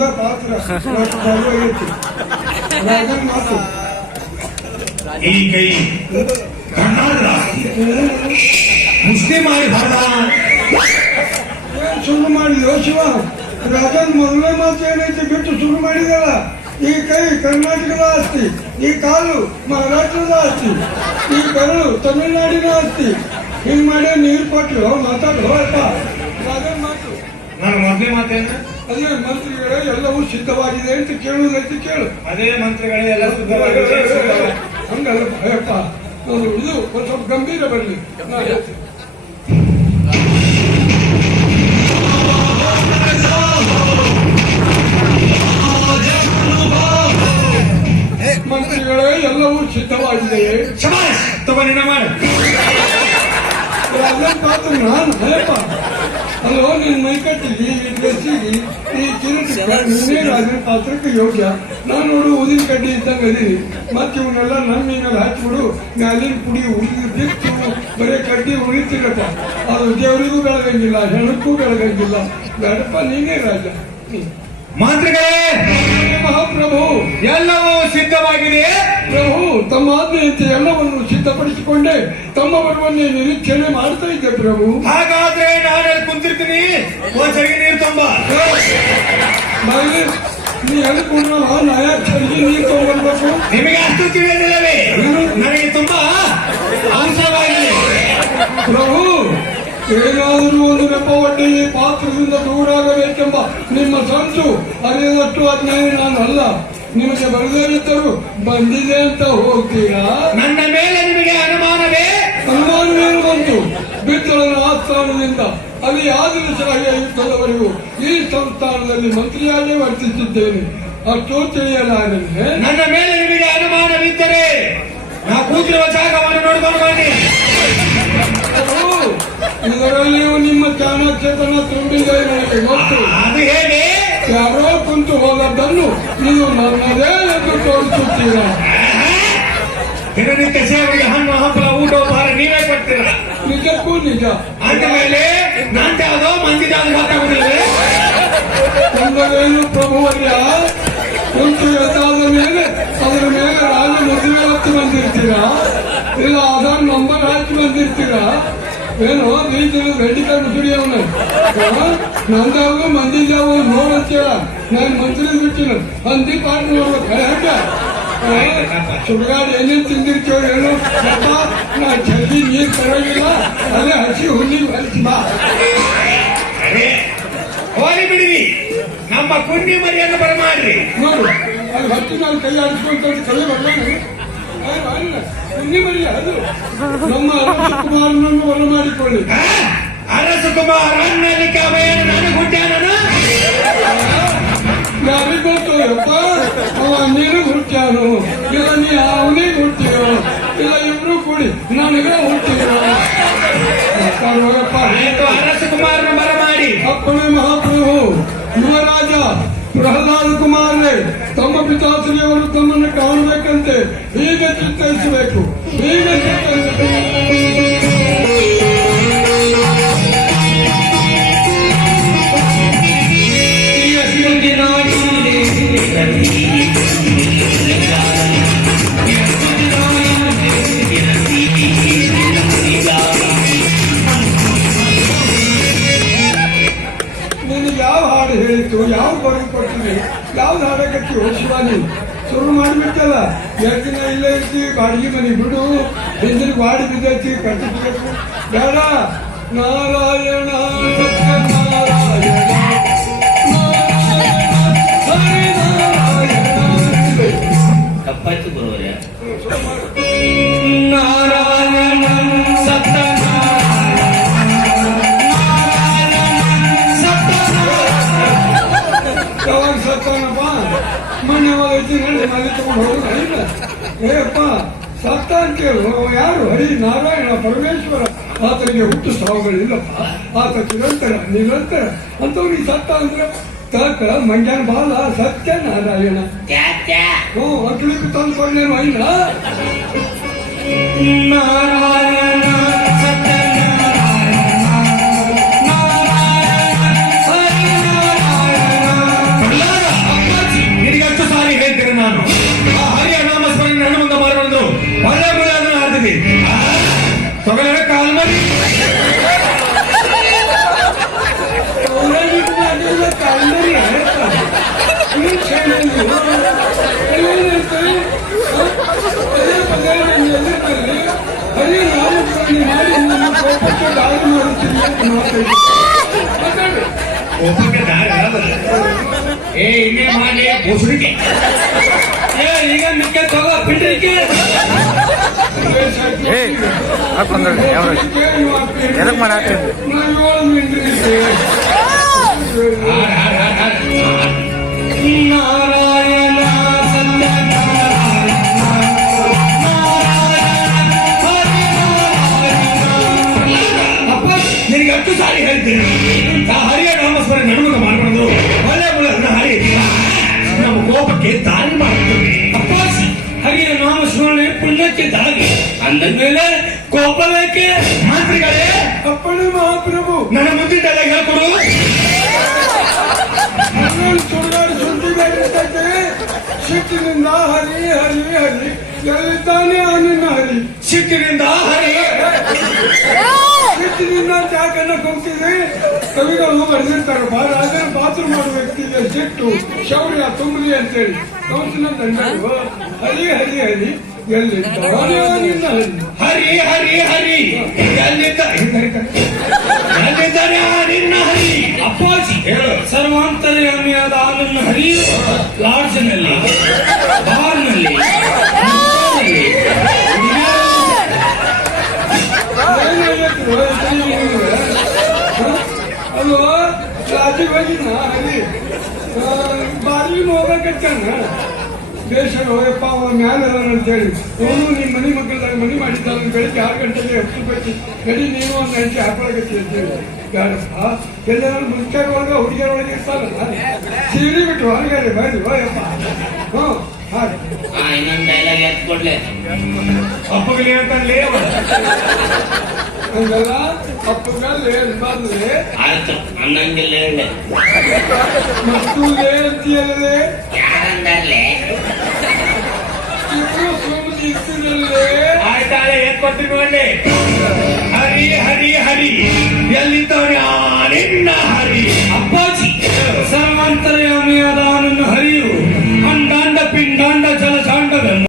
ಒಂದ ಪಾತ್ರ ರಾಜನ್ ಮಾತು ಈ ಕೈ ಕರ್ನಾಟಕ ಮುಸ್ಲಿಂ ಆಗಿ ಭಾರತ ಶುರು ಮಾಡಿದ್ಯೋ ಶಿವ ರಾಜನ್ ಮೊದಲನೇ ಮಾತು ಏನೈತಿ ಬಿಟ್ಟು ಶುರು ಮಾಡಿದಲ್ಲ. ಈ ಕೈ ಕರ್ನಾಟಕದ ಆಸ್ತಿ, ಈ ಕಾಲು ಮಹಾರಾಷ್ಟ್ರದ ಆಸ್ತಿ, ಈ ಕರಳು ತಮಿಳುನಾಡಿನ ಆಸ್ತಿ. ಹಿಂಗ್ ಮಾಡಿ ನೀರು ಕೊಟ್ಟು ಮಾತಾಡೋ ಅಪ್ಪ. ರಾಜನ್ ಮಾತು ನಾನು ಮೊದಲೇ ಮಾತೇನು ಅದೇ ಮಂತ್ರಿಗಳೇ ಎಲ್ಲವೂ ಸಿದ್ಧವಾಗಿದೆ ಅಂತ ಕೇಳುವುದೈತಿ ಕೇಳು. ಅದೇ ಮಂತ್ರಿಗಳೇ ಎಲ್ಲ ಶುದ್ಧವಾಗಿದೆ ಹಂಗಲ್ಲ ಭಯಪ್ಪ. ಇದು ಒಂದು ಸ್ವಲ್ಪ ಗಂಭೀರ ಬರಲಿ. ಮಂತ್ರಿಗಳೇ ಎಲ್ಲವೂ ಸಿದ್ಧವಾಗಿದೆಯೇ? ತಗೊಂಡಿನ ಮಾಡಿ ರಾಜನ್ ಪಾತ್ರ ನಾನು ಭಯಪ್ಪ. ಅಲ್ಲೋ ನಿನ್ ಮೈಕಟ್ಟಿಗೆ ಈ ಡ್ರೆಸ್ಸಿಗೆ ಈ ಕಿರೀಟಕ್ಕೆ ನೀನೇ ರಾಜನ ಪಾತ್ರಕ್ಕೆ ಯೋಗ್ಯ. ನಾನು ನೋಡು ಊದಿನ ಕಡ್ಡಿ ಇದ್ದಂಗೆ ಅದೀನಿ. ಮತ್ತೆ ಇವನ್ನೆಲ್ಲ ನಮ್ಮ ಮೇಲೆ ಹಚ್ಚಿಬಿಡು. ಮ್ಯಾಲಿನ ಪುಡಿ ಉಳಿದು ಬಿಟ್ಟು ಬರೀ ಕಡ್ಡಿ ಉಳಿತಿರಪ್ಪ. ಅದು ದೇವರಿಗೂ ಬೆಳಗಂಗಿಲ್ಲ, ಹೆಣಕ್ಕೂ ಬೆಳಗಂಗಿಲ್ಲ. ಬೇಡಪ್ಪ ನೀನೇ ರಾಜ. ಮಂತ್ರಿಗಳೇ ಮಹಾಪ್ರಭು ಎಲ್ಲವೂ ಸಿದ್ಧವಾಗಿದೆ. ಪ್ರಭು ತಮ್ಮ ಆಜ್ಞೆಯಂತೆ ಎಲ್ಲವನ್ನು ಸಿದ್ಧಪಡಿಸಿಕೊಂಡೆ ತಮ್ಮ ಬರುವನ್ನೇ ನಿರೀಕ್ಷಣೆ ಮಾಡ್ತಾ ಇದ್ದೆ ಪ್ರಭು. ಹಾಗಾದ್ರೆ ನಾನು ಕುಂತಿರ್ತೀನಿ. ಒಂದ್ಸರಿ ನೀರು ತುಂಬ ನೀ ಹೇಳ್ಕೊಂಡ್ರ ನಯಾ ಚರಿಗೆ ನೀರು ತಗೊಂಡ್ಬರ್ಬೇಕು. ನಿಮಗೆ ಅಷ್ಟು ತಿಳಿಯೋದಿಲ್ಲವೇ? ನನಗೆ ತುಂಬಾ ಅವಸರವಾಗಿದೆ ಪ್ರಭು. ಏನಾದರೂ ಒಂದು ನೆಪ ಒಡ್ಡಿ ಈ ಪಾತ್ರದಿಂದ ದೂರಾಗಬೇಕೆಂಬ ನಿಮ್ಮ ಸಂಚು ಅರಿಯದಷ್ಟು ಅಜ್ಞಾನಿ ನಾನು ಅಲ್ಲ. ನಿಮಗೆ ಬರದೇರಿದ್ದರೂ ಬಂದಿದೆ ಅಂತ ಹೋಗ್ತೀರಾ? ನನ್ನ ಮೇಲೆ ನಿಮಗೆ ಅನುಮಾನವೇ? ಅನುಮಾನವೇನು ಬಂತು? ಬಿತ್ತಳನ ಆಸ್ಥಾನದಿಂದ ಅಲ್ಲಿ ಆದಿಲಶಾಹಿಯ ಯುದ್ಧದವರೆಗೂ ಈ ಸಂಸ್ಥಾನದಲ್ಲಿ ಮಂತ್ರಿಯಾಗೇ ವರ್ತಿಸಿದ್ದೇನೆ. ಅಷ್ಟೋ ತಿಳಿಯಲಾರೆ. ನನ್ನ ಮೇಲೆ ನಿಮಗೆ ಅನುಮಾನವಿದ್ದರೆ ನಾ ಕೂತಿರುವ ಜಾಗವನ್ನು ನೋಡ್ಕೊಂಡು ಬನ್ನಿ. ಇದರಲ್ಲಿಯೂ ನಿಮ್ಮ ಚಾಣಕ್ಯತನ ತುಂಬಿದೆ ನನಗೆ ಗೊತ್ತು. ಅದು ಹೇಗೆ? ಯಾರೋ ಕುಂತು ಹೋದದ್ದನ್ನು ನೀವು ನನ್ನದೇ ಎಂದು ತೋರಿಸುತ್ತೀರಾ? ದಿನನಿತ್ಯ ಸೇವೆಗೆ ಹಣ್ಣು ಹಂಪಲ ಊಟ ಉಪಹಾರ ನೀವೇ ಕೊಡ್ತೀರ. ನಿಜಕ್ಕೂ ನಿಜ. ಅಂದ ಮೇಲೆ ನಂತಾದೋ ಮಂದಿದಾದ ಗೊತ್ತಾಗುದಿಲ್ಲವೇ? ಒಂದರೇನು ಪ್ರಭುವರ್ಯ, ಕುಂತು ಎದ್ದಾದ ಮೇಲೆ ಅದರ ಮೇಲೆ ರಾಜ ಮದುವೆ ಹಚ್ಚಿ ಬಂದಿರ್ತೀರಾ? ಇಲ್ಲ ಆಧಾರ್ ನಂಬರ್ ಹಾಕಿ ಬಂದಿರ್ತೀರಾ? ಏನು ಬೀಜಲು ರೆಡ್ಡಿಕೊಂಡು ಸುಡಿಯವನ ನಂದಾವು ಮಂದಿದ್ದಾವು ನೋಡಂತೀರ. ನಾನು ಮಂತ್ರಿ ಬಿಟ್ಟಿನ ಅಂದಿ ಪಾಠ ನೋಡ್ಬೇಕು. ಸುಡುಗಾಡು ಏನೇನು ತಿಂದಿರ್ತೀವ ಏನು ನಾ ಜಲ್ದಿ ನೀರು ತರೋಗಿಲ್ಲ. ಅದೇ ಹಸಿ ಹುಲ್ಲಿಗೆ ಹರಿಸಿ ಬಾ. ಹೋಗಿ ಬಿಡಿವಿ. ನಮ್ಮ ಪುಣ್ಯ ಮರಿಯನ್ನು ಬರಮಾಡ್ರಿ. ನೋಡು ಅದು ಹತ್ತು ನಾನು ಕೈ ಆಡಿಸ್ಕೊಂತ ಕೈ ಬರಲ್ಲ. ಅದು ನಮ್ಮ ಅರಸಕುಮಾರನನ್ನು ಹೊರ ಮಾಡಿಕೊಳ್ಳಿ. ಅರಸಕುಮಾರನ್ನಲಿಕ್ಕೆ ಅವೇನು ನನಗೆ ಹುಟ್ಟ್ಯಾನನು? ಯಾರಿಗೆ ಗೊತ್ತಪ್ಪ? ಅವ ನೀನು ಹುಟ್ಟ್ಯಾನು ಇಲ್ಲ ನೀ ಅವನಿಗೆ ಹುಟ್ಟಿರೋ ಇಲ್ಲ ಇಬ್ರು ಕೂಡಿ ನನಗೆ ಹುಟ್ಟಿರೋ. ಅರಸಕುಮಾರನ ಬರ ಮಾಡಿ. ಅಪ್ಪಣೆ ಮಹಾಪ್ರಭು. ಯುವರಾಜ ಪ್ರಹ್ಲಾದ ಕುಮಾರರೇ, ತಮ್ಮ ಪಿತಾಶ್ರೀಯವರು ತಮ್ಮನ್ನು ಕಾಣಬೇಕಂತೆ ಹೀಗೆ ಚಿಂತಿಸಬೇಕು. ಹೀಗೆ ನಿನಗೆ ಯಾವ ಹಾಡು ಹೇಳಿತು? ಯಾವ ಬರೆದು ಕೊಟ್ಟಿದೆ? ಯಾವ್ದು ಹಾಡಕತ್ತಿ ಶಿವಾನಿ? ಶುರು ಮಾಡಿಬಿಟ್ಟಲ್ಲ. ಎರಡು ದಿನ ಇಲ್ಲೇ ಇರ್ತೀವಿ. ಬಾಡಿಗೆ ಮನೆ ಬಿಡು. ಹಿಂದಿನ ಬಾಡಿ ಬಿದ್ದೈತಿ ಕಟ್ಟಿಸ್ಬೇಕು. ಬೇಡ. ನಾರಾಯಣ ಸತ್ಯನಾರಾಯಣ ತಪ್ಪಾಯ್ತು ಬರೋರೆ. ನಾರಾಯಣ ಯಾವಾಗ ಸತ್ತಾನಪ್ಪ? ಮೊನ್ನೆ ಹೋಗೈತಿ ನೋಡಿ ಮನೆ ತಗೊಂಡು ಹೋಗುದ? ಏಪ್ಪ ಸತ್ತ ಅಂತೇಳು. ಯಾರು? ಹರಿ ನಾರಾಯಣ ಪರಮೇಶ್ವರ. ಆತನಿಗೆ ಹುಟ್ಟು ಸಾವುಗಳಿಲ್ಲಪ್ಪ. ಆತ ನಿರಂತರ ಅಂತವ್ನಿಗೆ ಸತ್ತ ಅಂದ್ರೆ ತಾಕ ಮಂಡ್ಯಾನ ಬಾಲ ಸತ್ಯನಾರಾಯಣ. ಅಟ್ಲಿಕ್ಕೆ ತಂದ್ಕೊಂಡೇನು ಐನ ನಾರಾಯಣ ಸತ್ಯನಾರಾಯಣ ಪದೇ ಪದೇ ನನ್ನ ಎದುರಿನಲ್ಲಿ ಹರಿಯ ನಾಮಸ್ಮರಣೆ ಮಾಡಿ ನನ್ನ ಕೋಪಕ್ಕೆ ದಾಳಿ ಮಾಡುತ್ತೀನಿ ಅಂತ ಮಾತಾಡಿ ಒಬ್ಬಕ್ಕೆ ದಾರಿ ಅಲ್ಲದಲ್ಲ. ಏ ಇನ್ನೇ ಮಾಡಿ ಮುಸುಡಿಕೆ ಈಗ ಮಿಕ್ಕ ತಗೋ ಬಿಡ್ರಿಕೆ ಎದಕ್ ಮಾಡಾಕ್ರಿ ನಾರಾಯಣ ನಿನಗೆ ಹತ್ತು ಸಾರಿ ಹೇಳ್ತೀನಿ ಹರಿಯ ನಾಮಸ್ಮರಣೆ ನಡುಮುಖ ಮಾಡಬಾರ್ದು ಒಳ್ಳೆ ಮುಳ್ಳ ಹರಿ ನಮ್ಮ ಕೋಪಕ್ಕೆ ದಾರಿ ಮಾಡುತ್ತೇವೆ ಅಪ್ಪಾಜಿ ಹರಿಯ ನಾಮ ಸ್ಮರಣೆ ಪುಣ್ಯಕ್ಕೆ ದಾರಿ ಅಂದ ಮೇಲೆ ಕೋಪ ಬೇಕೆ ಮಂತ್ರಿಗಳೇ ಅಪ್ಪಣೆ ಮಹಾಪ್ರಭು ನನ್ನ ಮುಂದಿದ್ದೆಲ್ಲ ಹೇಳ್ಕೊಡು ನನ್ನಲ್ಲಿ ಸುಡುಗಾಡು ಸುದ್ದಿಗಳಿರ್ತೈತೆ ಸಿಟ್ಟಿನಿಂದ ಹರಿ ಹರಿ ಹರಿ ಎಲ್ಲಿದ್ದಾನೆ ಅವನಿನ್ನ ಹರಿ ಸಿಟ್ಟಿನಿಂದ ಹರಿ ಸಿಟ್ಟಿನಿಂದ ಯಾಕನ್ನ ಹೋಗ್ತಿದೆ ಕವಿಗಳು ಬರೆದಿರ್ತಾರೆ ರಾಜನ ಪಾತ್ರ ಮಾಡುವ ವ್ಯಕ್ತಿಗೆ ಸಿಟ್ಟು ಶೌರ್ಯ ತುಂಬಲಿ ಅಂತೇಳಿ ಕಂಸನ ದಂಡಗಳು ಹರಿ ಹರಿ ಹರಿ ಎಲ್ಲಿದ್ದಾನೆ ಅವನಿನ್ನ ಹರಿ ಹರಿ ಹರಿ ಹರಿ ಎಲ್ಲಿದ್ದಾನೆ ನಿನ್ನ ಹರಿ ಅಪ್ಪಾಜಿ ಹೇಳು ಸರ್ವಾಂತರ್ಯಾಮಿಯಾದ ನನ್ನ ಹರಿಯು ಲಾಡ್ಜ್ನಲ್ಲಿ ಬಾರ್ನಲ್ಲಿ ಅಲ್ವ ರಾಜಿಗೆ ಹೋಗಿದ್ನ ಹರಿ ಬಾರ್ಲಿ ಹೋಗಕತ್ತಾನ ದೇಶ ಹೋಗಪ್ಪ ಅವ ಮ್ಯಾಲ ಅಂತೇಳಿ ಅವನು ನಿಮ್ಮ ಮನೆ ಮಕ್ಕಳದಾಗ ಮನೆ ಮಾಡಿದ್ದಾನೆ ಬೆಳಿಗ್ಗೆ 6 ಗಂಟೆಗೆ ಎಪ್ಪಬೇಕು ನಡಿ ನೀನು ಒಂದು ಗಂಟೆ ಹಾಕೊಳಕತ್ತಿ ಅಂತೇಳಿ ಯಾರಪ್ಪ ಎಲ್ಲರೂ ಮುಖ್ಯರ ಒಳಗೆ ಹುಡುಗಿಯರ ಒಳಗೆ ಇರ್ತಾರಲ್ಲ ಸೀರೆ ಬಿಟ್ಟು ಹೊರಗಡೆ ಬರ್ರಿ ಹೋಯಪ್ಪ ಹ್ಞೂ ಹಾಗೆ ಇನ್ನೊಂದು ಡೈಲಾಗ್ ಎತ್ಕೊಡ್ಲೆ ಅಪ್ಪಗಲಿ ಅಂತಲೇ ಹಂಗಲ್ಲ ಅಪ್ಪಗಲ್ಲೇ ಬಾರ್ಲೆ ಆಯ್ತು ಅನ್ನಂಗಿಲ್ಲ ಹೇಳಿ ಮಕ್ಕಳೇ ಅಂತೀಯಲ್ಲೇ ಯಾರಂದಾರ್ಲೆ ಇಬ್ಬರು ಸೋಮದಿ ಇರ್ತಿರಲ್ಲೇ ಆಯ್ತಾಳೆ ಎತ್ಕೊಡ್ತೀನಿ ಒಳ್ಳೆ ಹರಿ ಹರಿ ಹರಿ ಎಲ್ಲಿದ್ದವನೇ ನಿನ್ನ ಹರಿ ಅಪ್ಪಾಜಿ ಸರ್ವಾಂತರ